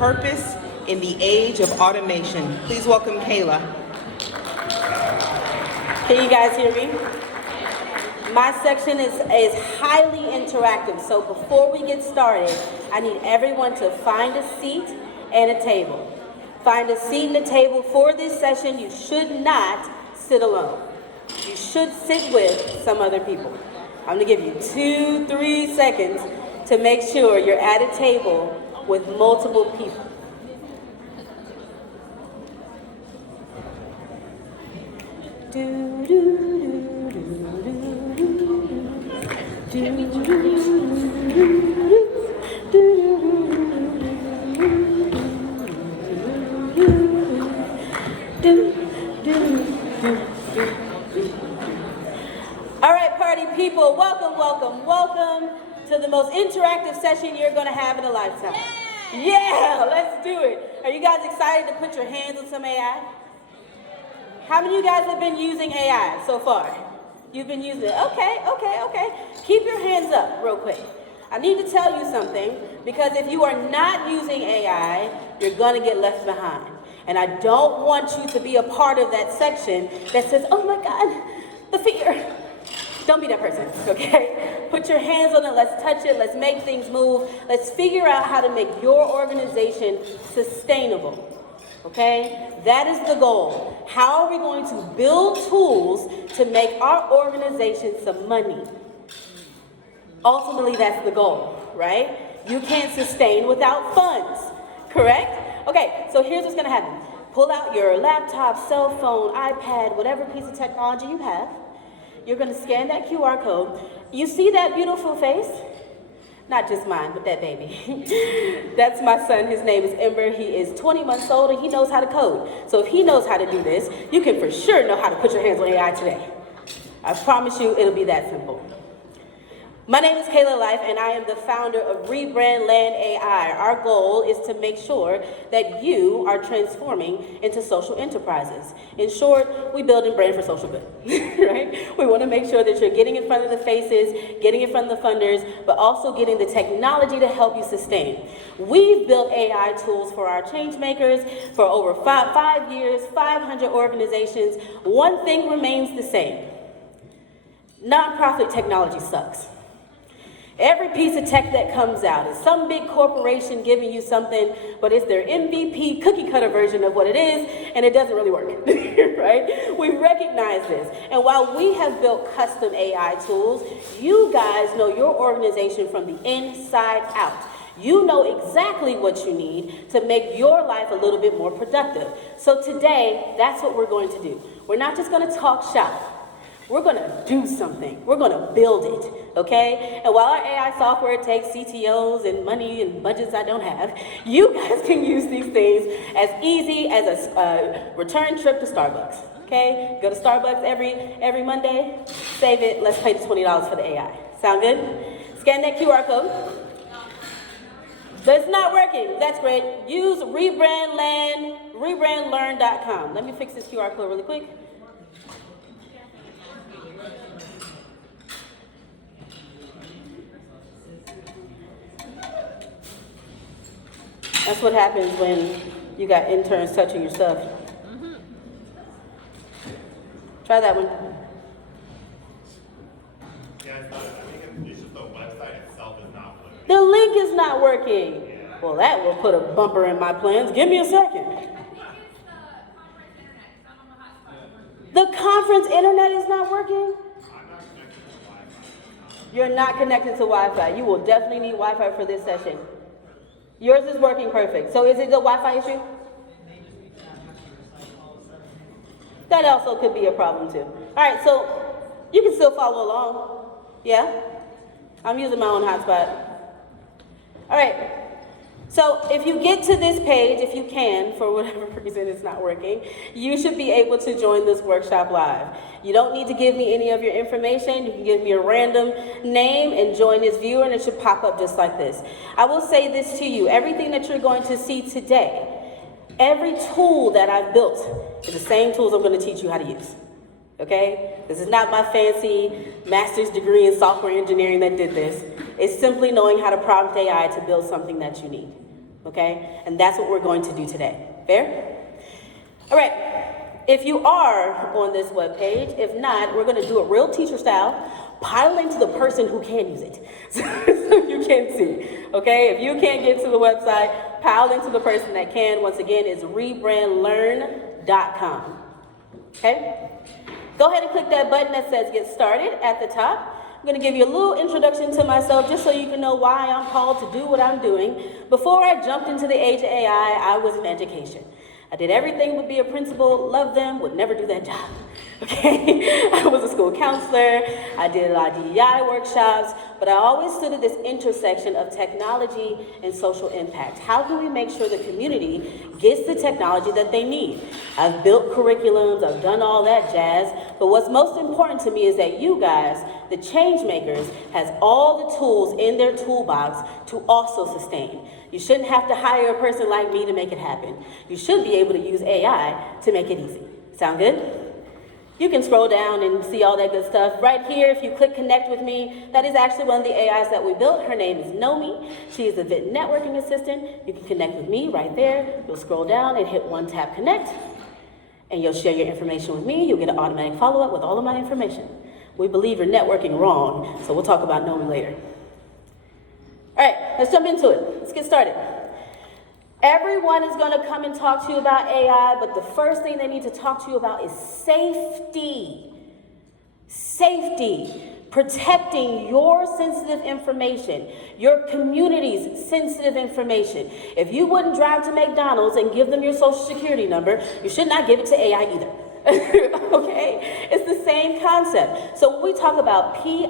purpose in the age of automation. Please welcome Kayla. Can you guys hear me? My section is highly interactive, so before we get started, I need everyone to find a seat and a table. Find a seat and a table for this session. You should not sit alone. You should sit with some other people. I'm gonna give you 2-3 seconds to make sure you're at a table with multiple people. All right, party people, welcome to the most interactive session you're going to have in a lifetime. Yeah, let's do it. Are you guys excited to put your hands on some AI? How many of you guys have been using AI so far? You've been using it. Okay. Keep your hands up real quick. I need to tell you something, because if you are not using AI, you're going to get left behind. And I don't want you to be a part of that section that says, oh my God, the fear. Don't be that person, okay? Put your hands on it, let's touch it, let's make things move. Let's figure out how to make your organization sustainable, okay? That is the goal. How are we going to build tools to make our organization some money? Ultimately, that's the goal, right? You can't sustain without funds, correct? Okay, so here's what's gonna happen. Pull out your laptop, cell phone, iPad, whatever piece of technology you have. You're gonna scan that QR code. You see that beautiful face? Not just mine, but that baby. That's my son, his name is Ember. He is 20 months old and he knows how to code. So if he knows how to do this, you can for sure know how to put your hands on AI today. I promise you it'll be that simple. My name is Kayla Life, and I am the founder of Rebrand Land AI. Our goal is to make sure that you are transforming into social enterprises. In short, we build and brand for social good, right? We want to make sure that you're getting in front of the faces, getting in front of the funders, but also getting the technology to help you sustain. We've built AI tools for our change makers for over five years, 500 organizations. One thing remains the same. Nonprofit technology sucks. Every piece of tech that comes out is some big corporation giving you something, but it's their MVP cookie cutter version of what it is, and it doesn't really work, right? We recognize this. And while we have built custom AI tools, you guys know your organization from the inside out. You know exactly what you need to make your life a little bit more productive. So today, that's what we're going to do. We're not just going to talk shop. We're gonna do something. We're gonna build it, okay? And while our AI software takes CTOs and money and budgets I don't have, you guys can use these things as easy as a return trip to Starbucks, okay? Go to Starbucks every Monday, save it, let's pay the $20 for the AI. Sound good? Scan that QR code. That's not working. That's great. Use rebrandlearn.com. Let me fix this QR code really quick. That's what happens when you got interns touching your stuff. Try that one. Yeah, I think it's just the website itself is not working. The link is not working. Well, that will put a bumper in my plans. Give me a second. The conference internet is not working? You're not connected to Wi-Fi. You will definitely need Wi-Fi for this session. Yours is working perfect. So is it the Wi-Fi issue? That also could be a problem too. All right, so you can still follow along. Yeah? I'm using my own hotspot. All right. So if you get to this page, if you can, for whatever reason it's not working, you should be able to join this workshop live. You don't need to give me any of your information. You can give me a random name and join this viewer, and it should pop up just like this. I will say this to you. Everything that you're going to see today, every tool that I've built is the same tools I'm going to teach you how to use. Okay? This is not my fancy master's degree in software engineering that did this. It's simply knowing how to prompt AI to build something that you need. okay? And that's what we're going to do today. Fair? All right. If you are on this webpage, if not, we're going to do it real teacher style. Pile into the person who can use it, so you can see. Okay, if you can't get to the website, pile into the person that can. Once again, it's rebrandlearn.com. Okay, go ahead and click that button that says "Get Started" at the top. I'm going to give you a little introduction to myself just so you can know why I'm called to do what I'm doing. Before I jumped into the age of AI, I was in education. I did everything but be a principal, loved them, would never do that job. Okay, I was a school counselor, I did a lot of DEI workshops, but I always stood at this intersection of technology and social impact. How can we make sure the community gets the technology that they need? I've built curriculums, I've done all that jazz, but what's most important to me is that you guys, the change makers, has all the tools in their toolbox to also sustain. You shouldn't have to hire a person like me to make it happen. You should be able to use AI to make it easy. Sound good? You can scroll down and see all that good stuff. Right here, if you click connect with me, that is actually one of the AIs that we built. Her name is Nomi. She is a VIT networking assistant. You can connect with me right there. You'll scroll down and hit one tap connect, and you'll share your information with me. You'll get an automatic follow-up with all of my information. We believe you're networking wrong, so we'll talk about Nomi later. All right, let's jump into it. Let's get started. Everyone is going to come and talk to you about AI, but the first thing they need to talk to you about is safety. Safety. Protecting your sensitive information, your community's sensitive information. If you wouldn't drive to McDonald's and give them your social security number, you should not give it to AI either. Okay? It's the same concept. So when we talk about PII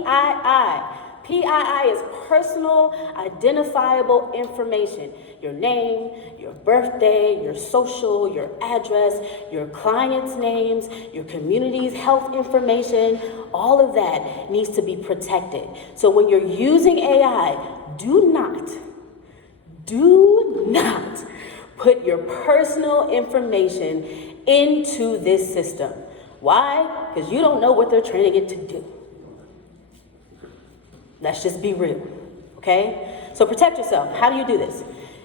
is personal identifiable information. Your name, your birthday, your social, your address, your clients' names, your community's health information, all of that needs to be protected. So when you're using AI, do not put your personal information into this system. Why? Because you don't know what they're training it to do. Let's just be real, okay? So protect yourself. How do you do this?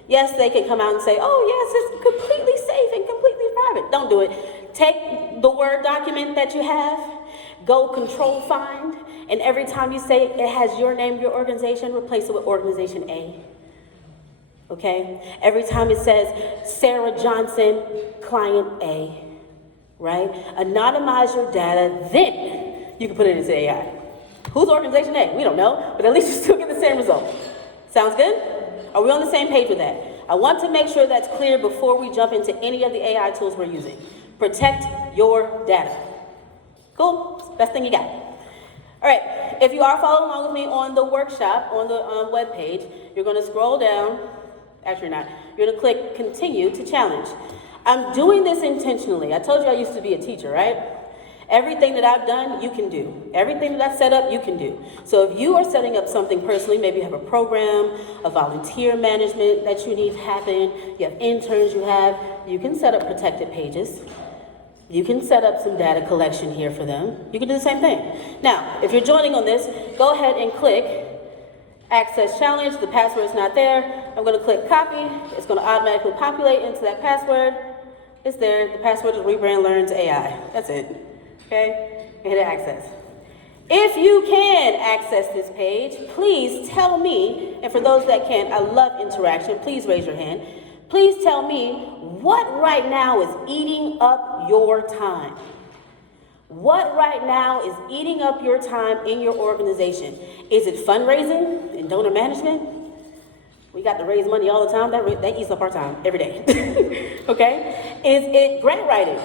Yes, they can come out and say, oh, yes, it's completely safe and completely private. Don't do it. Take the Word document that you have, go control find, and every time you say it has your name, your organization, replace it with organization A. Okay? Every time it says Sarah Johnson, client A, right? Anonymize your data, then you can put it into AI. Who's organization A? We don't know, but at least you still get the same result. Sounds good? Are we on the same page with that? I want to make sure that's clear before we jump into any of the AI tools we're using. Protect your data. Cool? Best thing you got. All right, if you are following along with me on the workshop, on the web page, you're going to scroll down. Actually, you're not. You're going to click continue to challenge. I'm doing this intentionally. I told you I used to be a teacher, right? Everything that I've done, you can do. Everything that I've set up, you can do. So if you are setting up something personally, maybe you have a program, a volunteer management that you need happen, you have interns you can set up protected pages. You can set up some data collection here for them. You can do the same thing. Now, if you're joining on this, go ahead and click Access Challenge. The password's not there. I'm going to click Copy. It's going to automatically populate into that password. It's there. The password is rebrandlearn.ai. That's it. Okay, and hit access. If you can access this page, please tell me, and for those that can't, I love interaction, please raise your hand. Please tell me what right now is eating up your time. What right now is eating up your time in your organization? Is it fundraising and donor management? We got to raise money all the time. That eats up our time every day. Okay? Is it grant writing?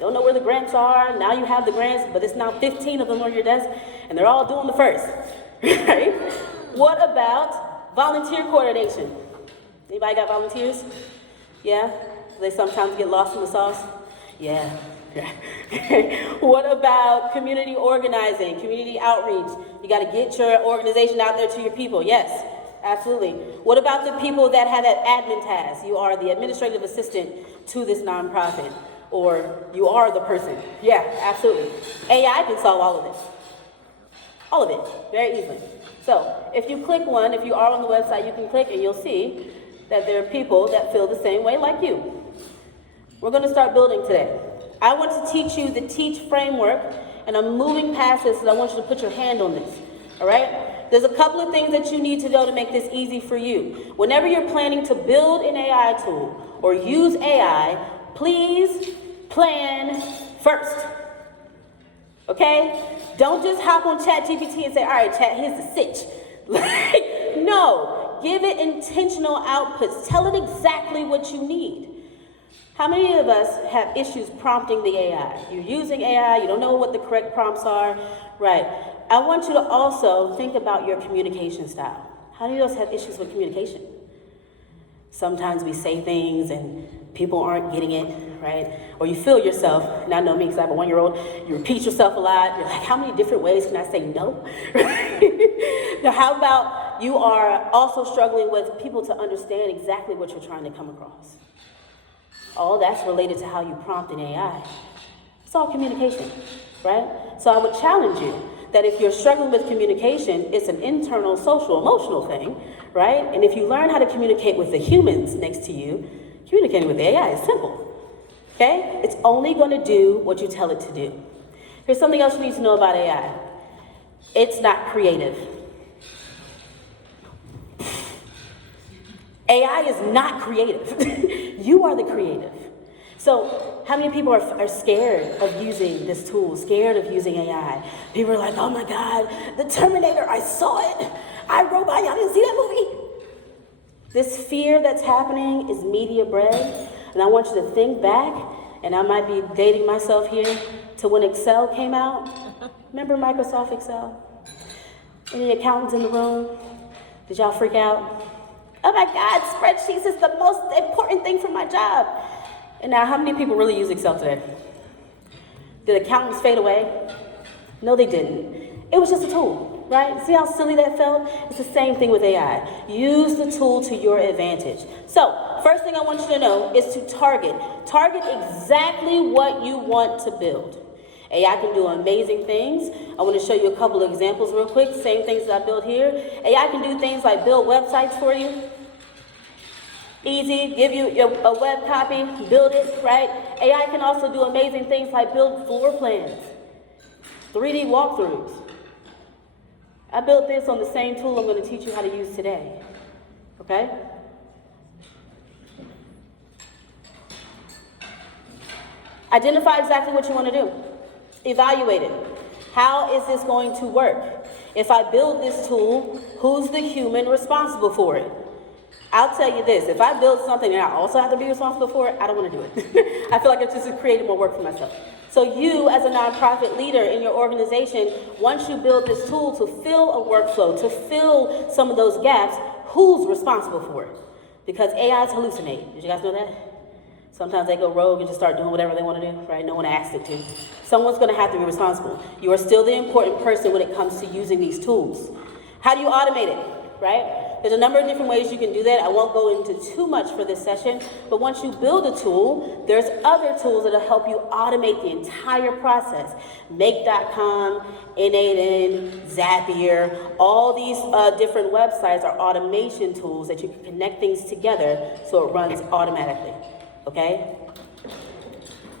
Don't know where the grants are. Now you have the grants, but it's now 15 of them on your desk, and they're all doing the first, right? What about volunteer coordination? Anybody got volunteers? Yeah? They sometimes get lost in the sauce? Yeah. What about community organizing, community outreach? You got to get your organization out there to your people. Yes, absolutely. What about the people that have that admin task? You are the administrative assistant to this nonprofit. Or you are the person. Yeah, absolutely. AI can solve all of this. All of it, very easily. So if you click one, if you are on the website, you can click and you'll see that there are people that feel the same way like you. We're going to start building today. I want to teach you the TEACH framework, and I'm moving past this, and I want you to put your hand on this, all right? There's a couple of things that you need to know to make this easy for you. Whenever you're planning to build an AI tool or use AI, please plan first, okay? Don't just hop on ChatGPT and say, all right, Chat, here's the sitch. Like, no, give it intentional outputs. Tell it exactly what you need. How many of us have issues prompting the AI? You're using AI, you don't know what the correct prompts are, right? I want you to also think about your communication style. How many of us have issues with communication? Sometimes we say things and people aren't getting it, right? Or you feel yourself, and I know me because I have a 1-year-old, you repeat yourself a lot. You're like, how many different ways can I say no? Now, how about you are also struggling with people to understand exactly what you're trying to come across? All that's related to how you prompt an AI. It's all communication, right? So I would challenge you that if you're struggling with communication, it's an internal, social, emotional thing, right? And if you learn how to communicate with the humans next to you, communicating with the AI is simple, okay? It's only going to do what you tell it to do. Here's something else you need to know about AI. It's not creative. AI is not creative. You are the creative. So how many people are scared of using this tool, scared of using AI? People are like, oh my God, the Terminator, I saw it. iRobot, y'all didn't see that movie? This fear that's happening is media bred. And I want you to think back, and I might be dating myself here, to when Excel came out. Remember Microsoft Excel? Any accountants in the room? Did y'all freak out? Oh my God, spreadsheets is the most important thing for my job. And now, how many people really use Excel today? Did accountants fade away? No, they didn't. It was just a tool, right? See how silly that felt? It's the same thing with AI. Use the tool to your advantage. So, first thing I want you to know is to target. Target exactly what you want to build. AI can do amazing things. I want to show you a couple of examples real quick. Same things that I built here. AI can do things like build websites for you. Easy, give you a web copy, build it, right? AI can also do amazing things like build floor plans, 3D walkthroughs. I built this on the same tool I'm going to teach you how to use today, okay? Identify exactly what you want to do. Evaluate it. How is this going to work? If I build this tool, who's the human responsible for it? I'll tell you this, if I build something and I also have to be responsible for it, I don't want to do it. I feel like it's just creating more work for myself. So you, as a nonprofit leader in your organization, once you build this tool to fill a workflow, to fill some of those gaps, who's responsible for it? Because AIs hallucinate. Did you guys know that? Sometimes they go rogue and just start doing whatever they want to do, right? No one asked it to. Someone's going to have to be responsible. You are still the important person when it comes to using these tools. How do you automate it, right? There's a number of different ways you can do that. I won't go into too much for this session, but once you build a tool, there's other tools that'll help you automate the entire process. Make.com, N8N, Zapier, all these different websites are automation tools that you can connect things together so it runs automatically, okay?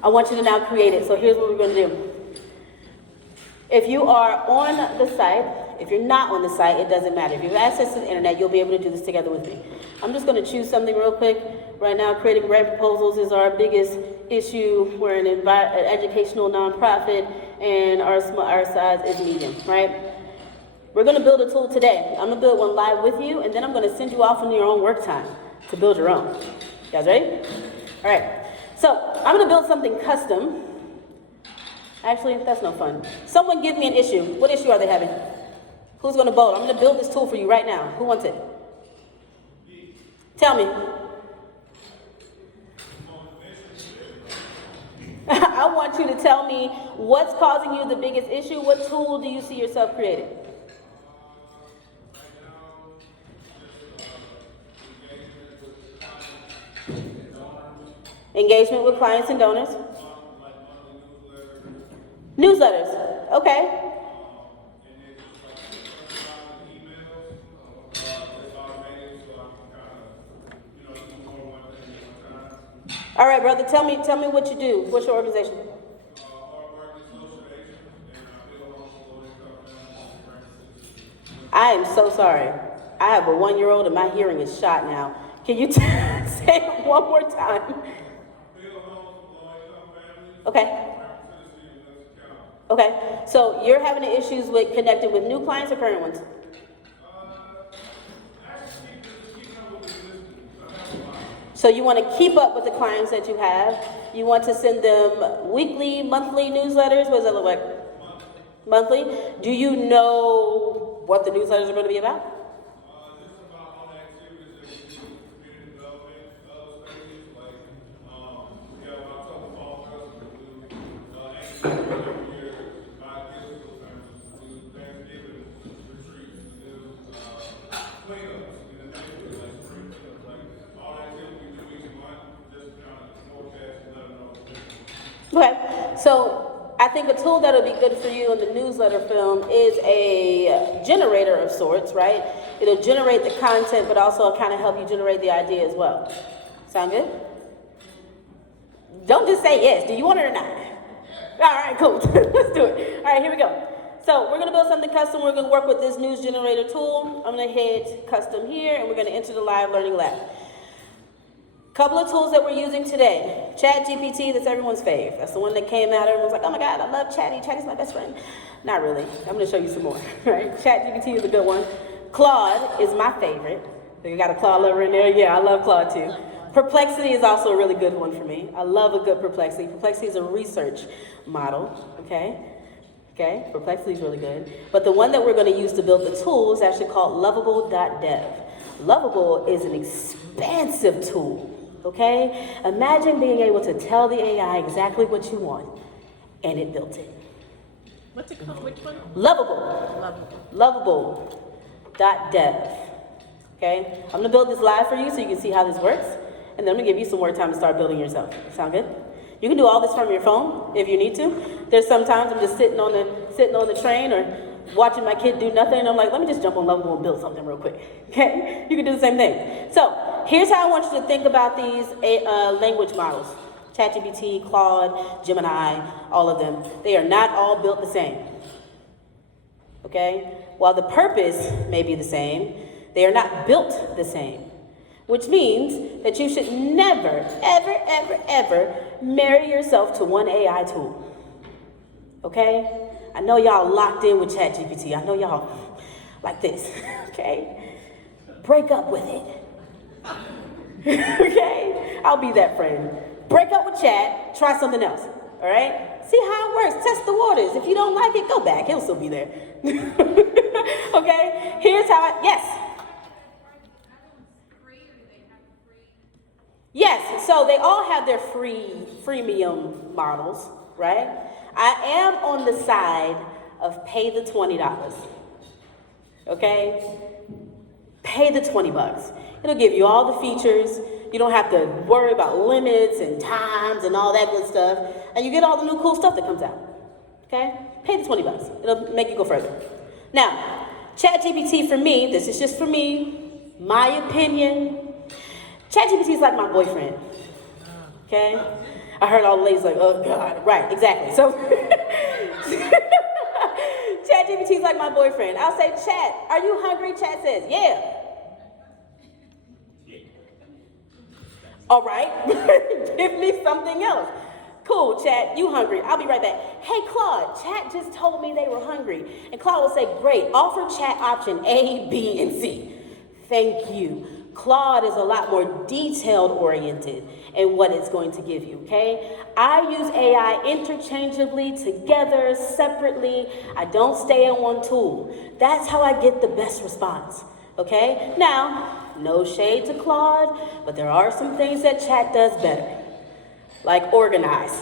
I want you to now create it, so here's what we're gonna do. If you are on the site, if you're not on the site, it doesn't matter. If you have access to the internet, you'll be able to do this together with me. I'm just going to choose something real quick. Right now, creating grant proposals is our biggest issue. We're an educational nonprofit, and our size is medium, right? We're going to build a tool today. I'm going to build one live with you, and then I'm going to send you off in your own work time to build your own. You guys ready? All right. So I'm going to build something custom. Actually, that's no fun. Someone give me an issue. What issue are they having? Who's going to vote? I'm going to build this tool for you right now. Who wants it? Tell me. I want you to tell me what's causing you the biggest issue. What tool do you see yourself creating? Engagement with clients and donors. Newsletters. Okay. All right, brother, tell me what you do. What's your organization? I am so sorry. I have a 1-year-old and my hearing is shot now. Can you say it one more time? Okay. Okay. So you're having issues with connecting with new clients or current ones? So you want to keep up with the clients that you have. You want to send them weekly, monthly newsletters. What does that look like? Monthly. Do you know what the newsletters are going to be about? Okay, so I think a tool that'll be good for you in the newsletter film is a generator of sorts, right? It'll generate the content, but also kind of help you generate the idea as well. Sound good? Don't just say yes. Do you want it or not? All right, cool. Let's do it. All right, here we go. So we're going to build something custom. We're going to work with this news generator tool. I'm going to hit custom here, and we're going to enter the live learning lab. Couple of tools that we're using today. ChatGPT, that's everyone's fave. That's the one that came out. Everyone's like, oh my God, I love Chatty. Chatty's my best friend. Not really. I'm going to show you some more, right? ChatGPT is a good one. Claude is my favorite. You got a Claude lover in there? Yeah, I love Claude too. Perplexity is also a really good one for me. I love a good Perplexity. Perplexity is a research model, okay? Okay, Perplexity is really good. But the one that we're going to use to build the tool is actually called Lovable.dev. Lovable is an expansive tool. Okay? Imagine being able to tell the AI exactly what you want, and it built it. What's it called? Which one? Lovable. Lovable.dev. Okay? I'm going to build this live for you so you can see how this works, and then I'm going to give you some more time to start building yourself. Sound good? You can do all this from your phone if you need to. There's sometimes I'm just sitting on the train or watching my kid do nothing, and I'm like, let me just jump on Lovable and build something real quick. Okay? You can do the same thing. So here's how I want you to think about these language models. ChatGPT, Claude, Gemini, all of them. They are not all built the same. Okay? While the purpose may be the same, they are not built the same. Which means that you should never, ever, ever, ever marry yourself to one AI tool. Okay? I know y'all locked in with ChatGPT. I know y'all like this, okay? Break up with it, okay? I'll be that friend. Break up with Chat, try something else, all right? See how it works, test the waters. If you don't like it, go back, he'll still be there. Okay, here's how yes? Yes, so they all have their freemium models, right? I am on the side of pay the $20, okay? Pay the $20. It'll give you all the features. You don't have to worry about limits and times and all that good stuff. And you get all the new cool stuff that comes out, okay? Pay the $20. It'll make you go further. Now, ChatGPT for me, this is just for me, my opinion. ChatGPT is like my boyfriend, okay? I heard all the ladies like, oh God, right, exactly. So, ChatGPT is like my boyfriend. I'll say, Chat, are you hungry? Chat says, yeah. All right, give me something else. Cool, Chat, you hungry? I'll be right back. Hey, Claude, Chat just told me they were hungry. And Claude will say, great, offer Chat option A, B, and C. Thank you. Claude is a lot more detailed oriented in what it's going to give you, okay? I use AI interchangeably, together, separately. I don't stay in one tool. That's how I get the best response, okay? Now, no shade to Claude, but there are some things that Chat does better, like organize,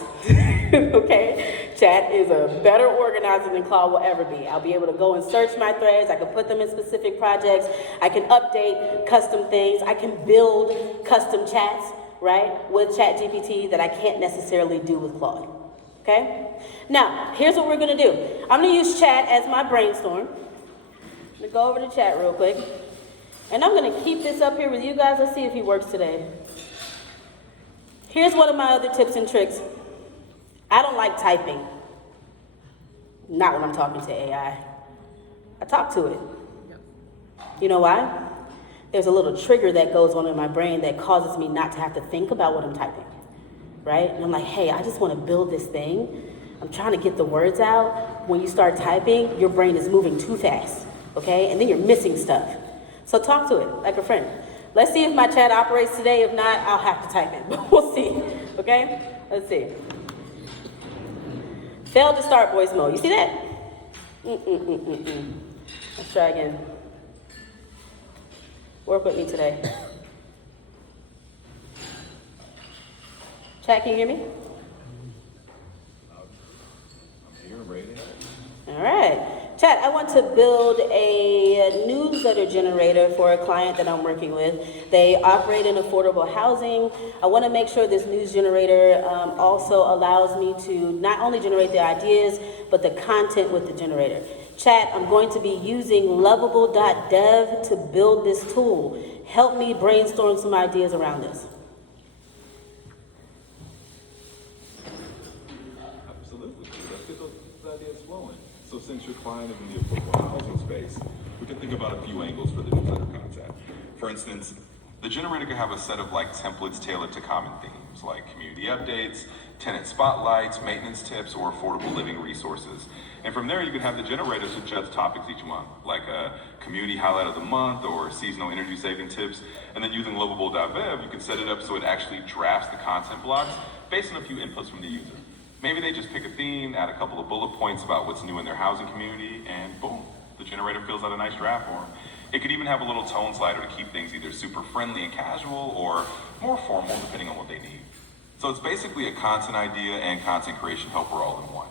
okay? Chat is a better organizer than Claude will ever be. I'll be able to go and search my threads. I can put them in specific projects. I can update custom things. I can build custom chats, right, with ChatGPT that I can't necessarily do with Claude, okay? Now, here's what we're gonna do. I'm gonna use Chat as my brainstorm. I'm gonna go over to Chat real quick. And I'm gonna keep this up here with you guys. Let's see if he works today. Here's one of my other tips and tricks. I don't like typing. Not when I'm talking to AI. I talk to it. You know why? There's a little trigger that goes on in my brain that causes me not to have to think about what I'm typing, right? And I'm like, hey, I just want to build this thing. I'm trying to get the words out. When you start typing, your brain is moving too fast, okay? And then you're missing stuff. So talk to it like a friend. Let's see if my chat operates today. If not, I'll have to type it. We'll see, okay? Let's see. Failed to start voice mode. You see that? Let's try again. Work with me today. Chat, can you hear me? I'm here, ready. All right. Chat, I want to build a newsletter generator for a client that I'm working with. They operate in affordable housing. I want to make sure this news generator also allows me to not only generate the ideas, but the content with the generator. Chat, I'm going to be using lovable.dev to build this tool. Help me brainstorm some ideas around this. Absolutely. Let's get those ideas flowing. So since your client is in the affordable housing space, we can think about a few angles for the newsletter content. For instance, the generator could have a set of templates tailored to common themes, like community updates, tenant spotlights, maintenance tips, or affordable living resources. And from there, you can have the generator suggest topics each month, like a community highlight of the month or seasonal energy saving tips. And then using lovable.dev, you can set it up so it actually drafts the content blocks based on a few inputs from the user. Maybe they just pick a theme, add a couple of bullet points about what's new in their housing community, and boom, the generator fills out a nice draft for them. It could even have a little tone slider to keep things either super friendly and casual or more formal, depending on what they need. So it's basically a content idea and content creation helper all in one.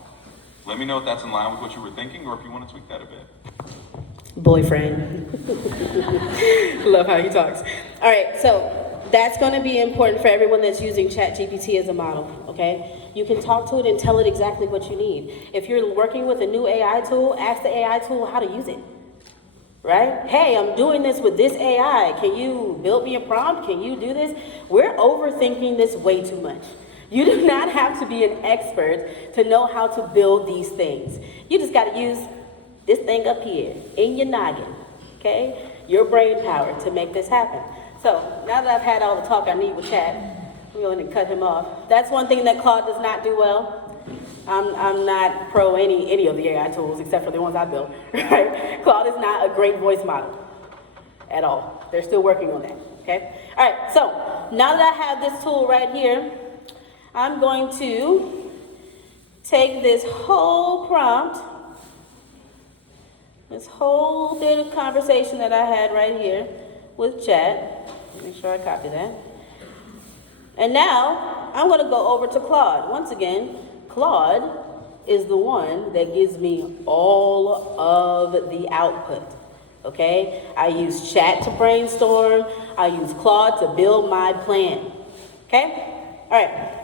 Let me know if that's in line with what you were thinking or if you want to tweak that a bit. Boyfriend. Love how he talks. All right, so that's going to be important for everyone that's using ChatGPT as a model, okay? You can talk to it and tell it exactly what you need. If you're working with a new AI tool, ask the AI tool how to use it, right? Hey, I'm doing this with this AI. Can you build me a prompt? Can you do this? We're overthinking this way too much. You do not have to be an expert to know how to build these things. You just got to use this thing up here in your noggin, okay? Your brain power to make this happen. So now that I've had all the talk I need with Chat, I'm going to cut him off. That's one thing that Claude does not do well. I'm not pro any of the AI tools except for the ones I built, right? Claude is not a great voice model at all. They're still working on that, okay? All right, so now that I have this tool right here, I'm going to take this whole prompt, this whole bit of conversation that I had right here with Chat. Make sure I copy that. And now I'm going to go over to Claude. Once again, Claude is the one that gives me all of the output. Okay? I use Chat to brainstorm. I use Claude to build my plan. Okay? All right.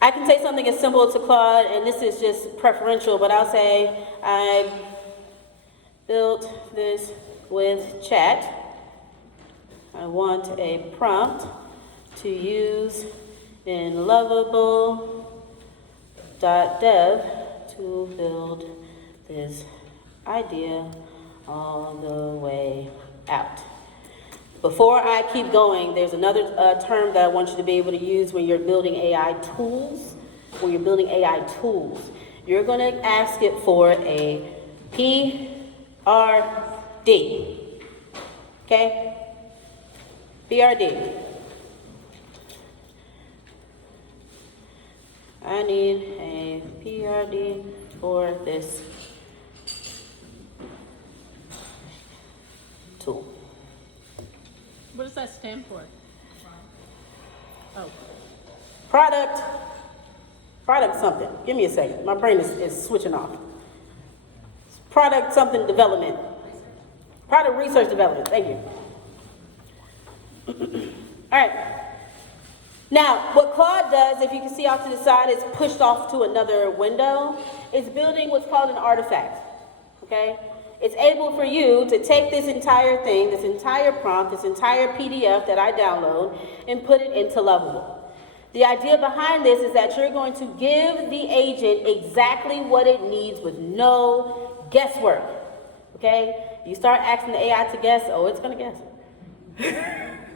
I can say something as simple to Claude, and this is just preferential, but I'll say I built this with Chat. I want a prompt to use in lovable.dev to build this idea all the way out. Before I keep going, there's another term that I want you to be able to use when you're building AI tools. When you're building AI tools, you're going to ask it for a PRD. Okay? PRD. I need a PRD for this tool. What does that stand for? Oh, Product something. Give me a second. My brain is switching off. Product something development. Product research development. Thank you. All right. Now, what Claude does, if you can see off to the side, is pushed off to another window. It's building what's called an artifact. Okay? It's able for you to take this entire thing, this entire prompt, this entire PDF that I download, and put it into Lovable. The idea behind this is that you're going to give the agent exactly what it needs with no guesswork. Okay? You start asking the AI to guess, oh, it's going to guess.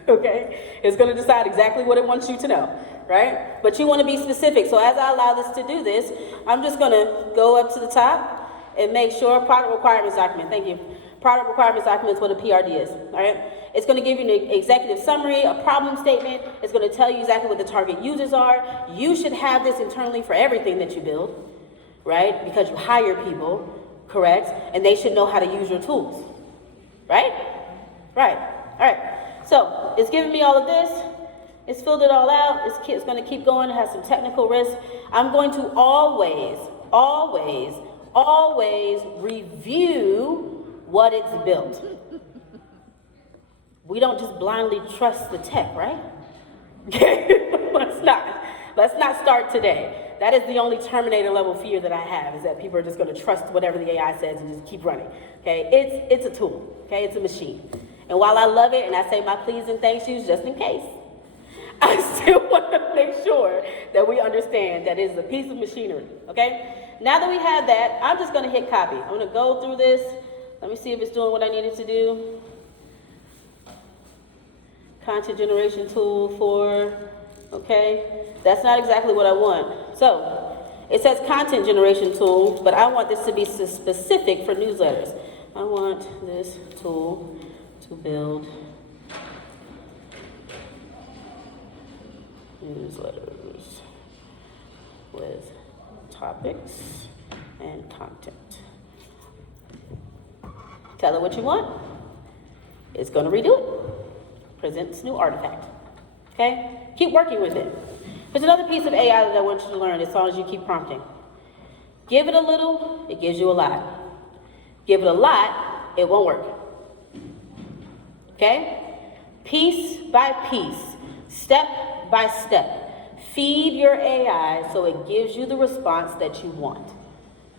Okay? It's going to decide exactly what it wants you to know, right? But you want to be specific. So as I allow this to do this, I'm just going to go up to the top and make sure product requirements document. Thank you. Product requirements document is what a PRD is, all right? It's going to give you an executive summary, a problem statement. It's going to tell you exactly what the target users are. You should have this internally for everything that you build, right? Because you hire people, correct? And they should know how to use your tools, right? Right, all right. So it's giving me all of this. It's filled it all out. It's going to keep going. It has some technical risk. I'm going to always review what it's built. We don't just blindly trust the tech, right? Okay, let's not start today. That is the only Terminator level fear that I have, is that people are just going to trust whatever the AI says and just keep running. Okay, it's a tool. Okay, it's a machine. And while I love it and I say my please and thanks yous just in case, I still want to make sure that we understand that it is a piece of machinery. Okay, now that we have that, I'm just going to hit copy. I'm going to go through this. Let me see if it's doing what I needed to do. Content generation tool for, okay, that's not exactly what I want. So it says content generation tool, but I want this to be specific for newsletters. I want this tool to build newsletters with topics and content. Tell it what you want. It's going to redo it. Presents new artifact. Okay? Keep working with it. There's another piece of AI that I want you to learn as long as you keep prompting. Give it a little, it gives you a lot. Give it a lot, it won't work. Okay? Piece by piece, step by step, feed your AI so it gives you the response that you want.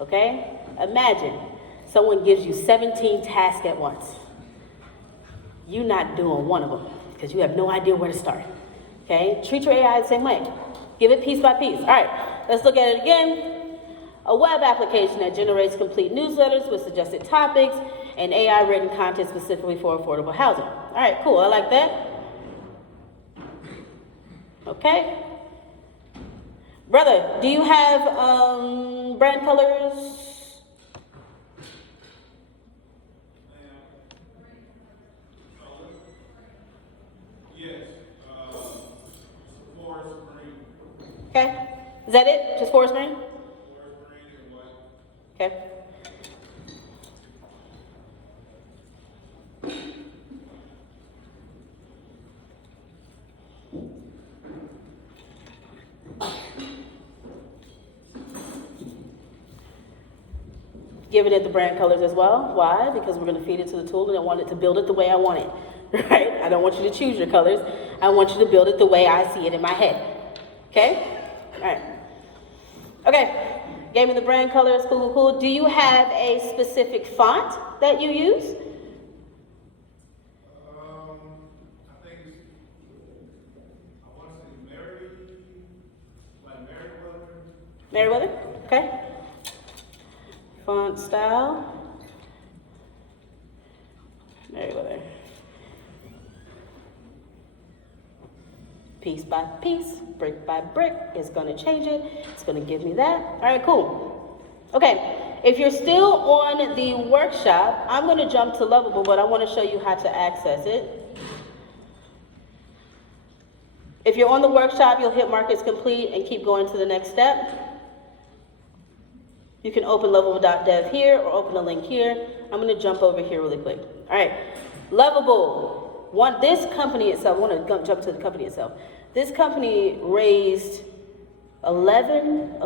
Okay? Imagine someone gives you 17 tasks at once. You're not doing one of them because you have no idea where to start. Okay? Treat your AI the same way. Give it piece by piece. All right, let's look at it again. A web application that generates complete newsletters with suggested topics and AI written content specifically for affordable housing. All right, cool. I like that. Okay. Brother, do you have brand colors? Okay. Is that it? Just forest green? Okay. Give it the brand colors as well. Why? Because we're going to feed it to the tool and I want it to build it the way I want it. Right? I don't want you to choose your colors. I want you to build it the way I see it in my head. Okay? All right. Okay. Gave me the brand colors. Cool, cool, cool. Do you have a specific font that you use? I think I want to say Merriweather. Merriweather? Okay. Font style. Merriweather. Piece by piece, brick by brick, it's going to change it. It's going to give me that. All right, cool. Okay, if you're still on the workshop, I'm going to jump to Lovable, but I want to show you how to access it. If you're on the workshop, you'll hit Mark as complete and keep going to the next step. You can open Lovable.dev here or open a link here. I'm going to jump over here really quick. All right, Lovable. This company itself, I want to jump to the company itself. This company raised 11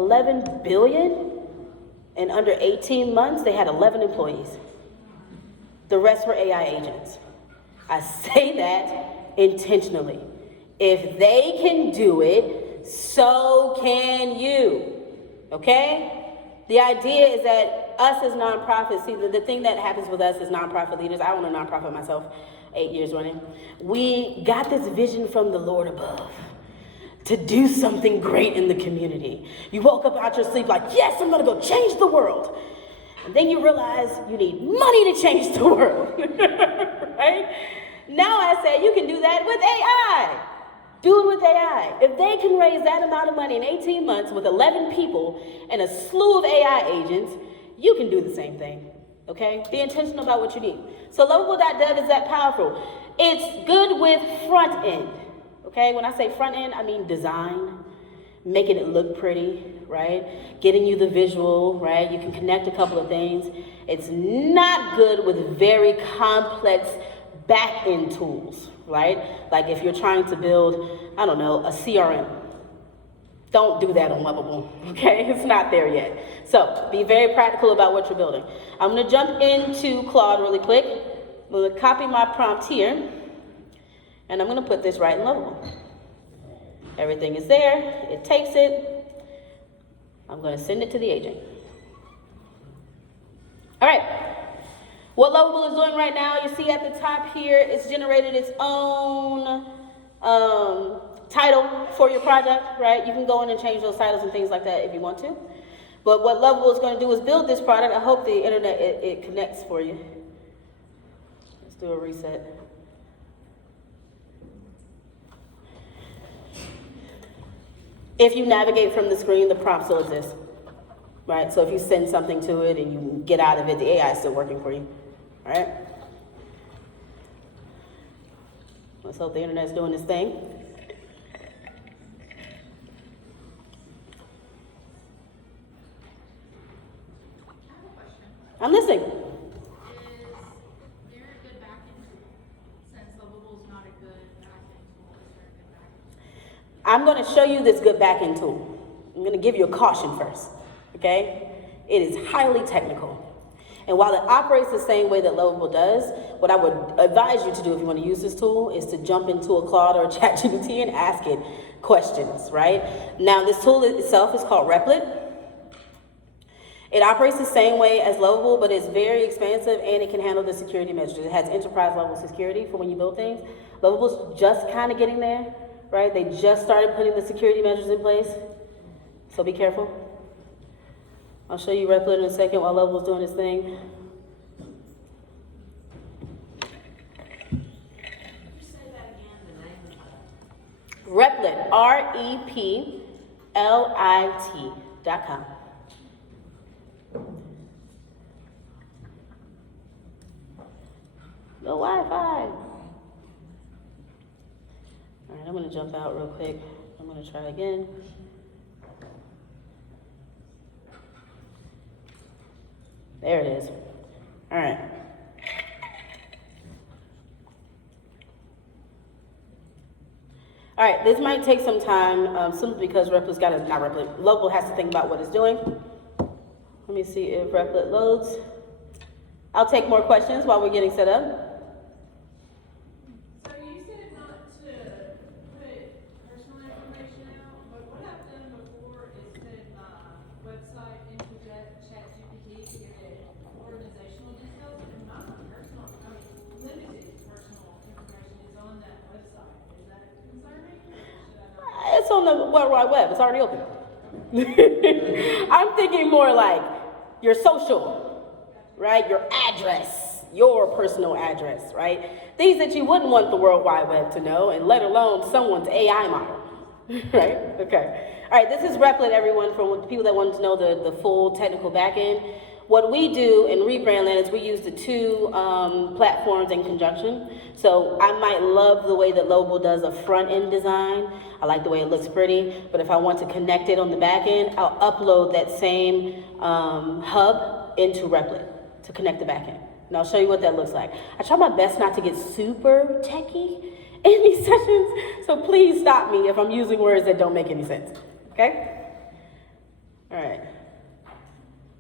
billion in under 18 months. They had 11 employees. The rest were AI agents. I say that intentionally. If they can do it, so can you. Okay? The idea is that us as nonprofits, see, the thing that happens with us as nonprofit leaders, I own a nonprofit myself, 8 years running. We got this vision from the Lord above. to do something great in the community. You woke up out your sleep like, yes, I'm gonna go change the world. And then you realize you need money to change the world, right? Now I say you can do that with AI. Do it with AI. If they can raise that amount of money in 18 months with 11 people and a slew of AI agents, you can do the same thing, okay? Be intentional about what you need. So Lovable.dev is that powerful. It's good with front end, okay? When I say front end, I mean design, making it look pretty, right? Getting you the visual, right? You can connect a couple of things. It's not good with very complex back-end tools, right? Like if you're trying to build, I don't know, a CRM. Don't do that on Lovable, okay? It's not there yet. So be very practical about what you're building. I'm gonna jump into Claude really quick. I'm gonna copy my prompt here, and I'm gonna put this right in Lovable. Everything is there, it takes it. I'm gonna send it to the agent. All right. What Lovable is doing right now, you see at the top here, it's generated its own title for your project, right? You can go in and change those titles and things like that if you want to. But what Lovable is going to do is build this product. I hope the internet, it connects for you. Let's do a reset. If you navigate from the screen, the prompt still exists, right? So if you send something to it and you get out of it, the AI is still working for you. All right. Let's hope the internet's doing its thing. I have a question. I'm listening. Is there a good backend tool? Since Lovable is not a good backend tool, is there a good backend tool? I'm going to show you this good backend tool. I'm going to give you a caution first, okay? It is highly technical. And while it operates the same way that Lovable does, what I would advise you to do if you want to use this tool is to jump into a Claude or a ChatGPT and ask it questions, right? Now, this tool itself is called Replit. It operates the same way as Lovable, but it's very expansive and it can handle the security measures. It has enterprise level security for when you build things. Lovable's just kind of getting there, right? They just started putting the security measures in place, so be careful. I'll show you Replit in a second while Lovable's doing his thing. Replit, REPLIT.com. No Wi-Fi. All right, I'm gonna jump out real quick. I'm gonna try again. There it is. All right. All right, this might take some time simply because Lovable has to think about what it's doing. Let me see if Replit loads. I'll take more questions while we're getting set up. So you said not to put personal information out, but what I've done before is put my website into ChatGPT to get it organizational details, and my personal, limited personal information is on that website. Is that concerning? Or should I not? It's on the World Wide Web. It's already open. I'm thinking more like your social, right? Your address, your personal address, right? Things that you wouldn't want the World Wide Web to know, and let alone someone's AI model, right? Okay. All right, this is Replit, everyone, for people that wanted to know the full technical backend. What we do in Rebrandland is we use the two platforms in conjunction. So I might love the way that Lovable does a front-end design. I like the way it looks pretty, but if I want to connect it on the back end, I'll upload that same hub into Replit to connect the back end. And I'll show you what that looks like. I try my best not to get super techie in these sessions, so please stop me if I'm using words that don't make any sense, okay? All right.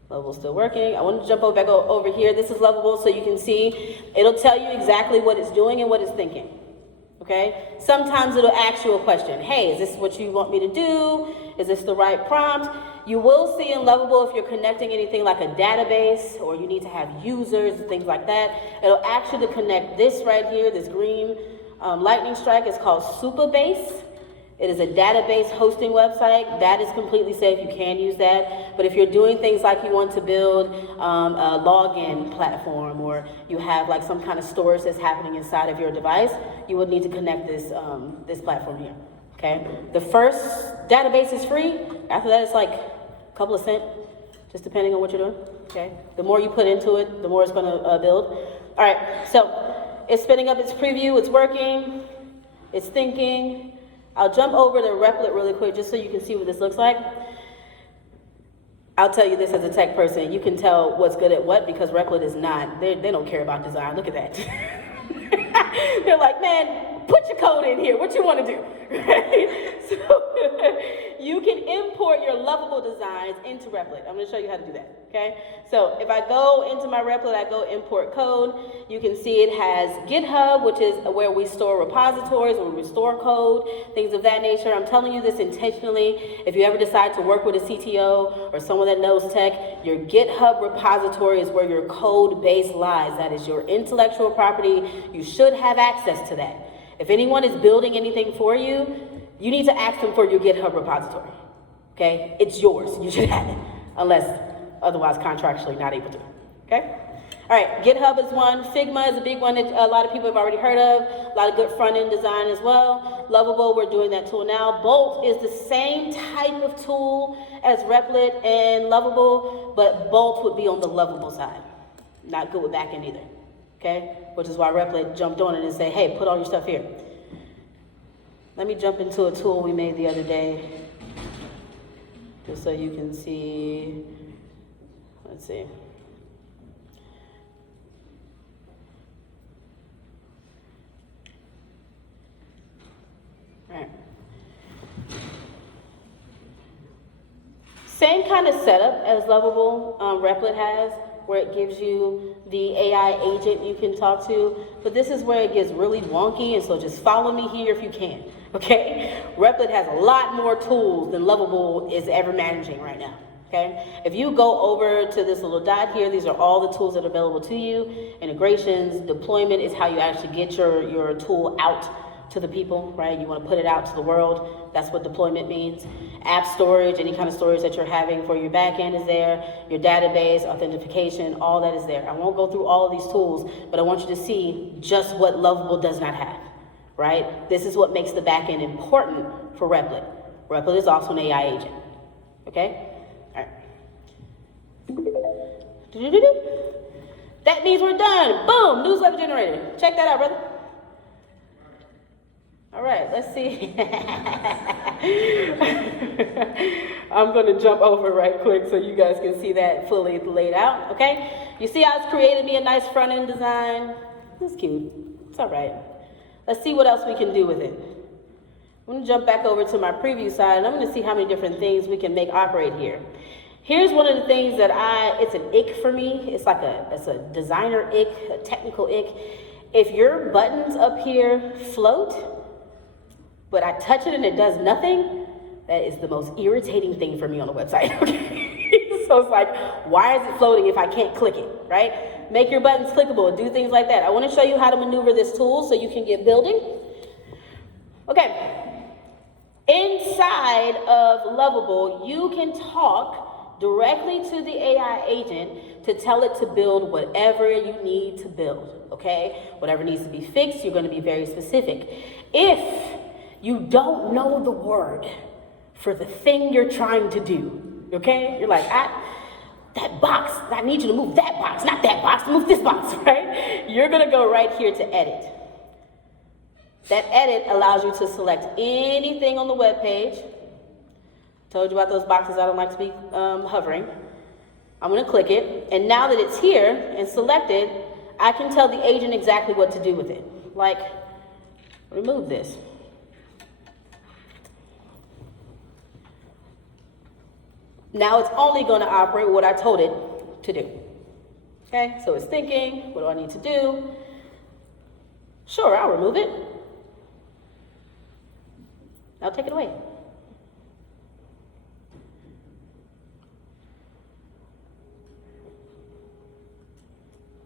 Lovable's still working. I want to jump back over here. This is Lovable, so you can see it'll tell you exactly what it's doing and what it's thinking. Okay? Sometimes it'll ask you a question. Hey, is this what you want me to do? Is this the right prompt? You will see in Lovable if you're connecting anything like a database or you need to have users and things like that. It'll ask you to connect this right here, this green lightning strike. It's called Supabase. It is a database hosting website. That is completely safe. You can use that. But if you're doing things like you want to build a login platform, or you have like some kind of storage that's happening inside of your device, you would need to connect this, this platform here. Okay? The first database is free. After that, it's like a couple of cents, just depending on what you're doing. Okay? The more you put into it, the more it's going to build. All right. So it's spinning up its preview. It's working. It's thinking. I'll jump over to Replit really quick just so you can see what this looks like. I'll tell you this as a tech person, you can tell what's good at what, because Replit is not, they don't care about design. Look at that. They're like, man, put your code in here. What you want to do? Right? So you can import your Lovable designs into Replit. I'm going to show you how to do that. Okay? So if I go into my Replit, I go import code. You can see it has GitHub, which is where we store repositories, where we store code, things of that nature. I'm telling you this intentionally. If you ever decide to work with a CTO or someone that knows tech, your GitHub repository is where your code base lies. That is your intellectual property. You should have access to that. If anyone is building anything for you, you need to ask them for your GitHub repository. Okay? It's yours. You should have it, unless otherwise contractually not able to. Okay? All right, GitHub is one. Figma is a big one that a lot of people have already heard of. A lot of good front-end design as well. Lovable, we're doing that tool now. Bolt is the same type of tool as Replit and Lovable, but Bolt would be on the Lovable side. Not good with backend either. Okay? Which is why Replit jumped on it and said, hey, put all your stuff here. Let me jump into a tool we made the other day, just so you can see. Let's see. All right. Same kind of setup as Lovable Replit has, where it gives you the AI agent you can talk to, but this is where it gets really wonky, and so just follow me here if you can, okay? Replit has a lot more tools than Lovable is ever managing right now, okay? If you go over to this little dot here, these are all the tools that are available to you. Integrations, deployment is how you actually get your tool out to the people, right? You want to put it out to the world. That's what deployment means. App storage, any kind of storage that you're having for your backend is there. Your database, authentication, all that is there. I won't go through all of these tools, but I want you to see just what Lovable does not have, right? This is what makes the backend important for Replit. Replit is also an AI agent, okay? All right. That means we're done. Boom, newsletter generator. Check that out, brother. All right, let's see. I'm going to jump over right quick so you guys can see that fully laid out, okay? You see how it's created me a nice front-end design? It's cute. It's all right. Let's see what else we can do with it. I'm going to jump back over to my preview side, and I'm going to see how many different things we can make operate here. Here's one of the things that it's an ick for me. It's a designer ick, a technical ick. If your buttons up here float, but I touch it and it does nothing, that is the most irritating thing for me on the website, okay? So it's like, why is it floating if I can't click it, right? Make your buttons clickable, do things like that. I want to show you how to maneuver this tool so you can get building. Okay, inside of Lovable, you can talk directly to the AI agent to tell it to build whatever you need to build, okay? Whatever needs to be fixed, you're going to be very specific. If you don't know the word for the thing you're trying to do, okay? You're like, that box, I need you to move that box, not that box, move this box, right? You're gonna go right here to edit. That edit allows you to select anything on the web page. Told you about those boxes I don't like to be hovering. I'm gonna click it, and now that it's here and selected, I can tell the agent exactly what to do with it. Like, remove this. Now it's only going to operate what I told it to do. Okay, so it's thinking, what do I need to do? Sure, I'll remove it. I'll take it away.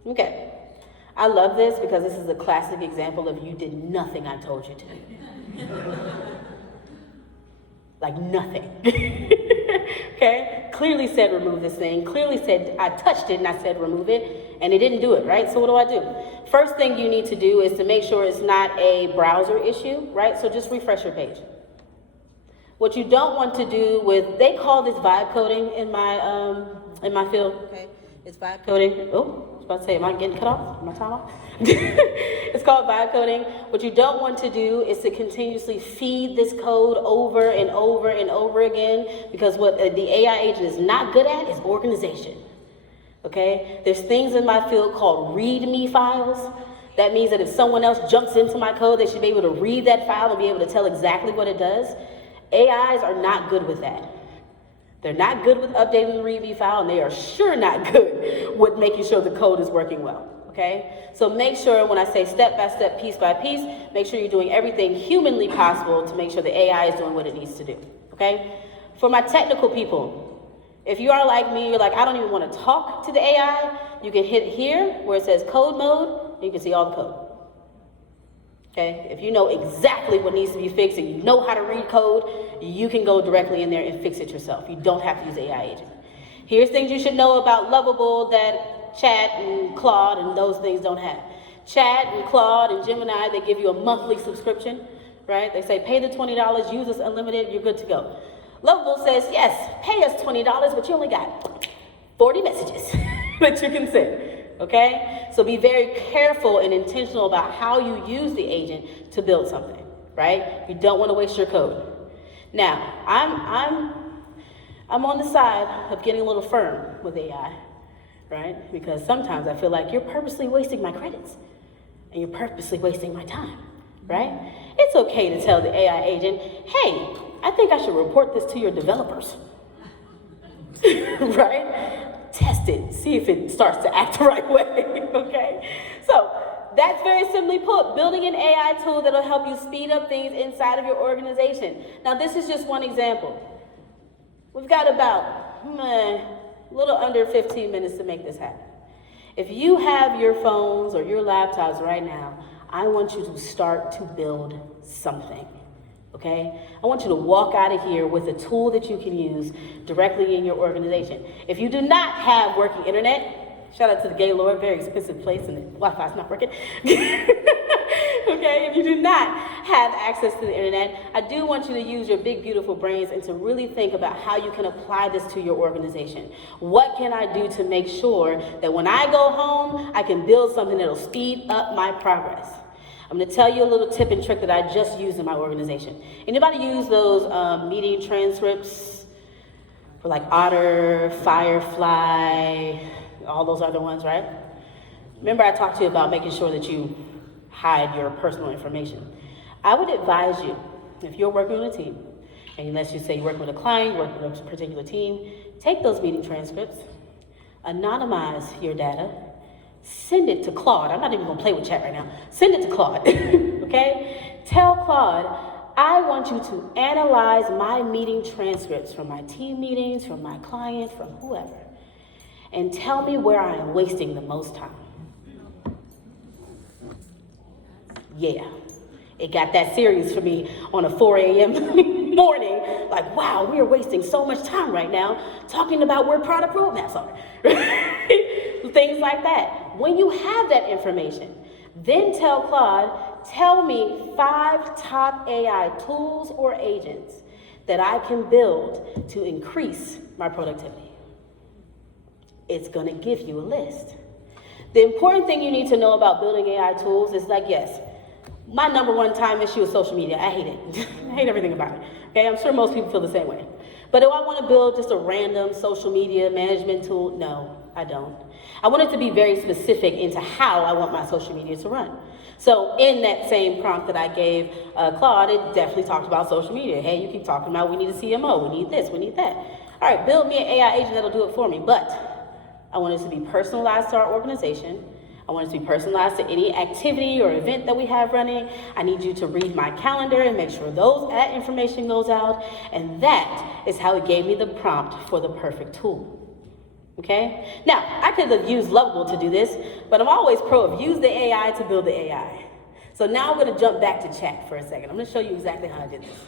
Okay, I love this because this is a classic example of you did nothing I told you to do. Like nothing. Okay? Clearly said remove this thing. Clearly said I touched it and I said remove it, and it didn't do it, right? So what do? First thing you need to do is to make sure it's not a browser issue, right? So just refresh your page. What you don't want to do with, they call this vibe coding in my field, okay? It's vibe coding. Oh, I was about to say, am I getting cut off? Am I time off? It's called vibe coding. What you don't want to do is to continuously feed this code over and over and over again, because what the AI agent is not good at is organization. Okay? There's things in my field called README files. That means that if someone else jumps into my code, they should be able to read that file and be able to tell exactly what it does. AIs are not good with that. They're not good with updating the README file, and they are sure not good with making sure the code is working well. Okay? So make sure when I say step by step, piece by piece, make sure you're doing everything humanly possible to make sure the AI is doing what it needs to do. Okay? For my technical people, if you are like me, you're like, I don't even want to talk to the AI, you can hit here where it says code mode, and you can see all the code. Okay? If you know exactly what needs to be fixed and you know how to read code, you can go directly in there and fix it yourself. You don't have to use AI agent. Here's things you should know about Lovable that Chat and Claude and those things don't have. Chat and Claude and Gemini, they give you a monthly subscription, right? They say pay the $20, use this unlimited, you're good to go. Lovable says, yes, pay us $20, but you only got 40 messages that you can send, okay? So be very careful and intentional about how you use the agent to build something, right? You don't want to waste your code. Now, I'm on the side of getting a little firm with AI, right? Because sometimes I feel like you're purposely wasting my credits and you're purposely wasting my time, right? It's okay to tell the AI agent, hey, I think I should report this to your developers, right? Test it, see if it starts to act the right way, okay? So that's very simply put, building an AI tool that'll help you speed up things inside of your organization. Now, this is just one example. We've got about a little under 15 minutes to make this happen. If you have your phones or your laptops right now, I want you to start to build something, okay? I want you to walk out of here with a tool that you can use directly in your organization. If you do not have working internet, shout out to the Gaylord, very expensive place and the Wi-Fi's not working. Okay, if you do not have access to the internet, I do want you to use your big, beautiful brains and to really think about how you can apply this to your organization. What can I do to make sure that when I go home, I can build something that'll speed up my progress? I'm going to tell you a little tip and trick that I just used in my organization. Anybody use those meeting transcripts for like Otter, Firefly, all those other ones, right? Remember I talked to you about making sure that you hide your personal information. I would advise you, if you're working on a team, and let's just say you're working with a client, you're working with a particular team, take those meeting transcripts, anonymize your data, send it to Claude. I'm not even gonna play with chat right now. Send it to Claude, okay? Tell Claude, I want you to analyze my meeting transcripts from my team meetings, from my client, from whoever, and tell me where I am wasting the most time. Yeah, it got that serious for me on a 4 a.m. morning. Like, wow, we are wasting so much time right now talking about where product roadmaps are. Things like that. When you have that information, then tell Claude, tell me 5 top AI tools or agents that I can build to increase my productivity. It's gonna give you a list. The important thing you need to know about building AI tools is like, yes, my number one time issue is social media. I hate it. I hate everything about it. Okay, I'm sure most people feel the same way. But do I want to build just a random social media management tool? No, I don't. I want it to be very specific into how I want my social media to run. So in that same prompt that I gave Claude, it definitely talked about social media. Hey, you keep talking about we need a CMO, we need this, we need that. All right, build me an AI agent that'll do it for me. But I want it to be personalized to our organization. I want it to be personalized to any activity or event that we have running. I need you to read my calendar and make sure that information goes out. And that is how it gave me the prompt for the perfect tool. Okay? Now, I could have used Lovable to do this, but I'm always pro of use the AI to build the AI. So now I'm going to jump back to chat for a second. I'm going to show you exactly how I did this.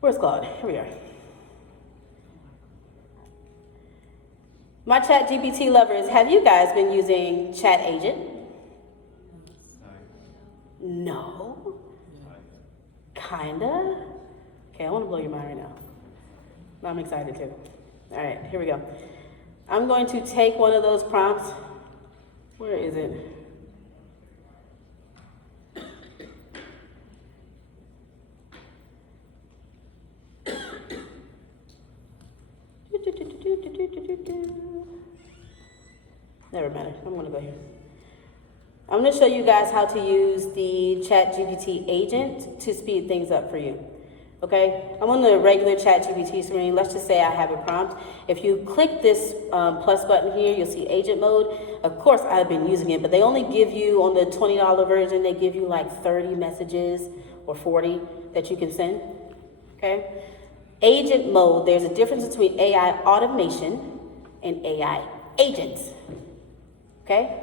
Where's Claude? Here we are. My Chat GPT lovers, have you guys been using Chat Agent? No. Kinda. Okay, I want to blow your mind right now. I'm excited too. All right, here we go. I'm going to take one of those prompts. Where is it? Never matter. I'm going to go here. I'm going to show you guys how to use the ChatGPT agent to speed things up for you. Okay? I'm on the regular ChatGPT screen. Let's just say I have a prompt. If you click this plus button here, you'll see agent mode. Of course, I've been using it, but they only give you, on the $20 version, they give you like 30 messages or 40 that you can send. Okay? Agent mode, there's a difference between AI automation and AI agents. Okay?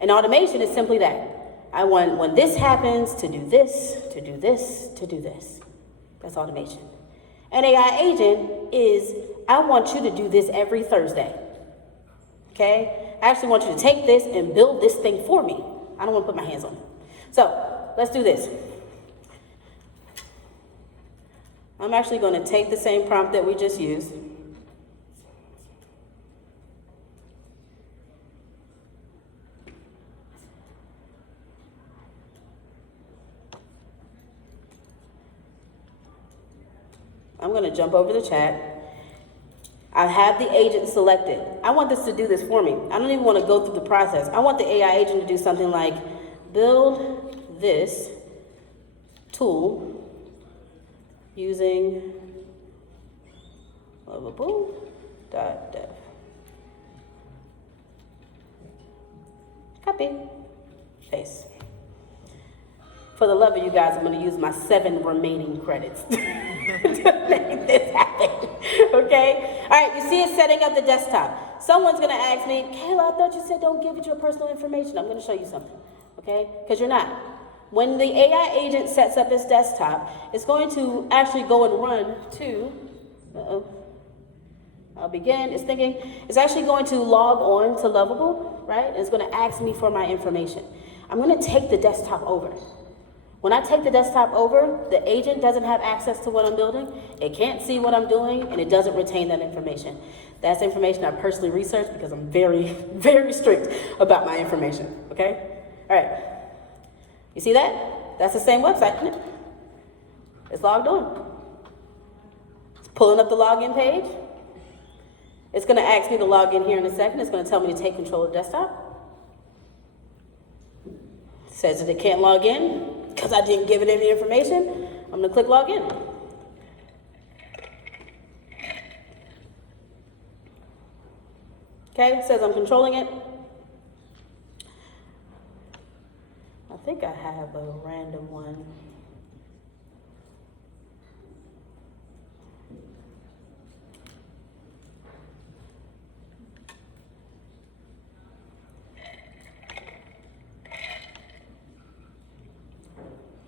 And automation is simply that. I want, when this happens, to do this, to do this, to do this. That's automation. An AI agent is, I want you to do this every Thursday. Okay? I actually want you to take this and build this thing for me. I don't want to put my hands on it. So, let's do this. I'm actually going to take the same prompt that we just used. I'm going to jump over the chat. I have the agent selected. I want this to do this for me. I don't even want to go through the process. I want the AI agent to do something like build this tool using lovable.dev. Copy. Paste. For the love of you guys, I'm going to use my 7 remaining credits to make this happen. Okay? All right, you see it setting up the desktop. Someone's going to ask me, Kayla, I thought you said don't give it your personal information. I'm going to show you something. Okay? Because you're not. When the AI agent sets up its desktop, it's going to actually go and run to, I'll begin, it's thinking, it's actually going to log on to Lovable, right? And it's going to ask me for my information. I'm going to take the desktop over. When I take the desktop over, the agent doesn't have access to what I'm building, it can't see what I'm doing, and it doesn't retain that information. That's information I personally researched because I'm very, very strict about my information, okay? All right. You see that? That's the same website, isn't it? It's logged on. It's pulling up the login page. It's going to ask me to log in here in a second. It's going to tell me to take control of the desktop. It says that it can't log in because I didn't give it any information. I'm going to click log in. Okay, it says I'm controlling it. I think I have a random one.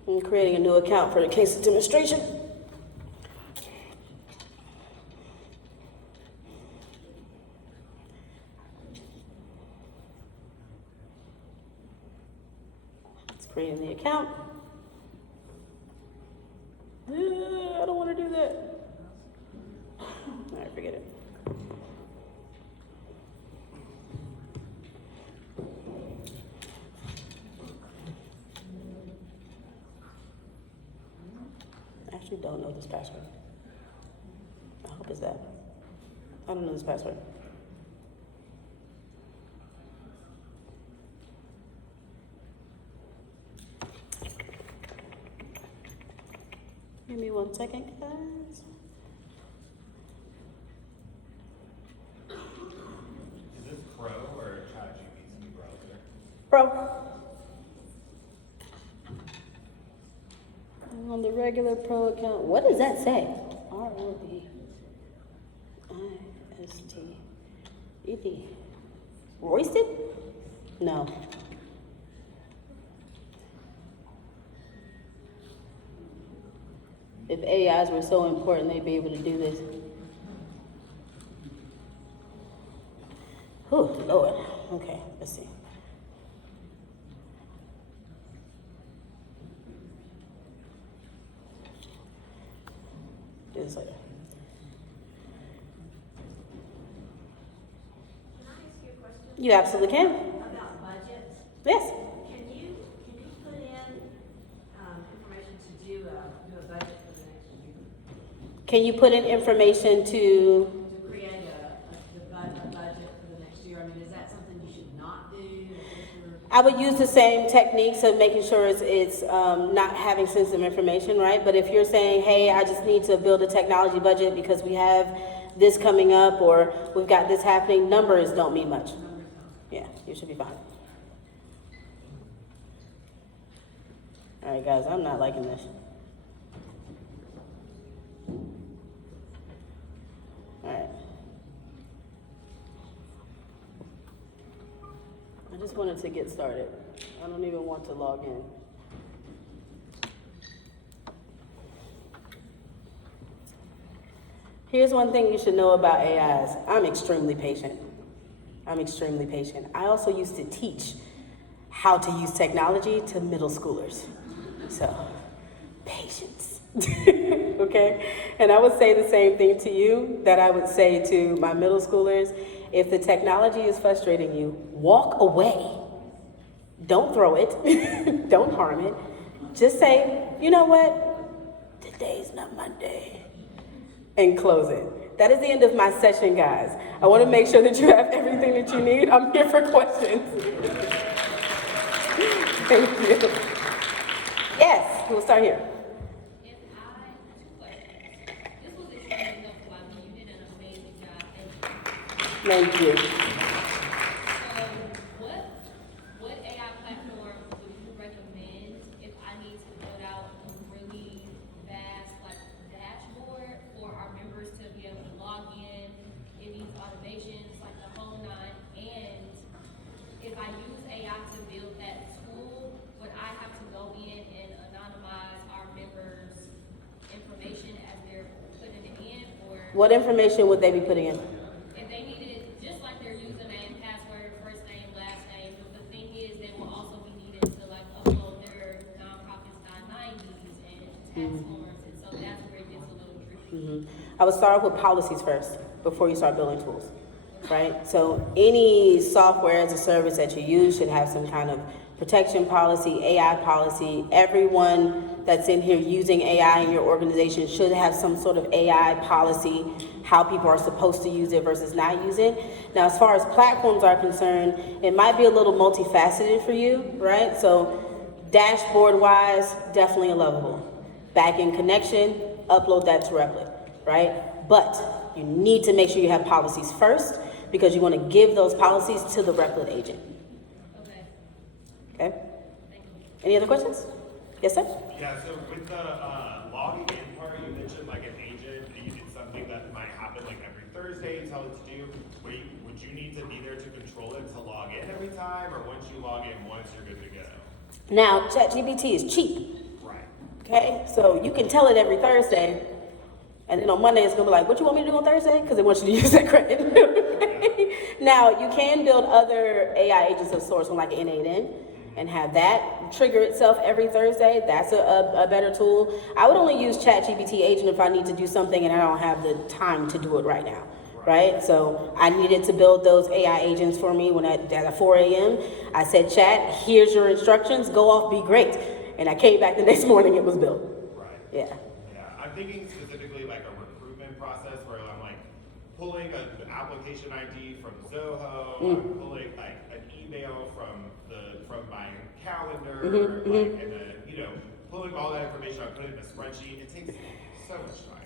I'm creating a new account for the case of demonstration. Creating the account. I don't want to do that. All right, forget it. I actually don't know this password. I hope it's that. I don't know this password. Give me 1 second, guys. Is this Pro or ChatGPT browser? Pro. I'm on the regular Pro account. What does that say? R-O-B-I-S-T-E-D. Roisted? No. If AIs were so important, they'd be able to do this. Oh, Lord. Okay, let's see. Do this later. Can I ask you a question You absolutely can. about budgets? Yes. Can you put in, information to do a budget for the next year? Can you put in information to, To create a budget for the next year? I mean, is that something you should not do? If you're- I would use the same techniques of making sure it's not having sensitive information, right? But if you're saying, hey, I just need to build a technology budget because we have this coming up or we've got this happening, numbers don't mean much. Yeah, you should be fine. All right, guys, I'm not liking this. All right. I just wanted to get started. I don't even want to log in. Here's one thing you should know about AIs. I'm extremely patient. I'm extremely patient. I also used to teach how to use technology to middle schoolers. So, patience. Okay? And I would say the same thing to you that I would say to my middle schoolers. If the technology is frustrating you, walk away. Don't throw it. Don't harm it. Just say, you know what? Today's not my day. And close it. That is the end of my session, guys. I want to make sure that you have everything that you need. I'm here for questions. Thank you. Yes, we'll start here. If I, two questions. This was extremely helpful by me. You did an amazing job. Thank you. Thank you. So, what AI platform would you recommend if I need to build out a really vast like dashboard for our members to be able to log in? It needs automations like the whole nine. And if I use AI to build that tool, would I have to go in and anonymize our members' information as they're putting it in, or What information would they be putting in? if they needed, just like their username, password, first name, last name, but the thing is, they will also be needed to like upload their nonprofits 990s and tax forms, and so that's where it gets a little tricky. I would start off with policies first before you start building tools, right? So any software as a service that you use should have some kind of protection policy, AI policy. Everyone that's in here using AI in your organization should have some sort of AI policy, how people are supposed to use it versus not use it. Now, as far as platforms are concerned, it might be a little multifaceted for you, right? So dashboard-wise, definitely a Lovable. Back-end connection, upload that to Replit, right? But you need to make sure you have policies first because you want to give those policies to the Replit agent. Okay, Okay? thank you. Any other questions? Yes, sir? Yeah, so with the logging in part, you mentioned like an agent, and you did something that might happen like every Thursday, you tell it to do. Would you need to be there to control it to log in every time, or once you log in once, you're good to go? Now, ChatGPT is cheap, Right. okay? So you can tell it every Thursday, and then on Monday it's gonna be like, what you want me to do on Thursday? Because it wants you to use that credit. Okay? Now, you can build other AI agents of sorts on like an N8N and have that trigger itself every Thursday. That's a better tool. I would only use ChatGPT agent if I need to do something and I don't have the time to do it right now. Right? So I needed to build those AI agents for me at 4 a.m. I said, chat, here's your instructions, go off, be great. And I came back the next morning, it was built. Right. Yeah. Yeah, I'm thinking specifically like a recruitment process where I'm like pulling an application ID from Zoho, I'm pulling like an email from my calendar, like, and then pulling all that information, I put it in a spreadsheet. It takes so much time.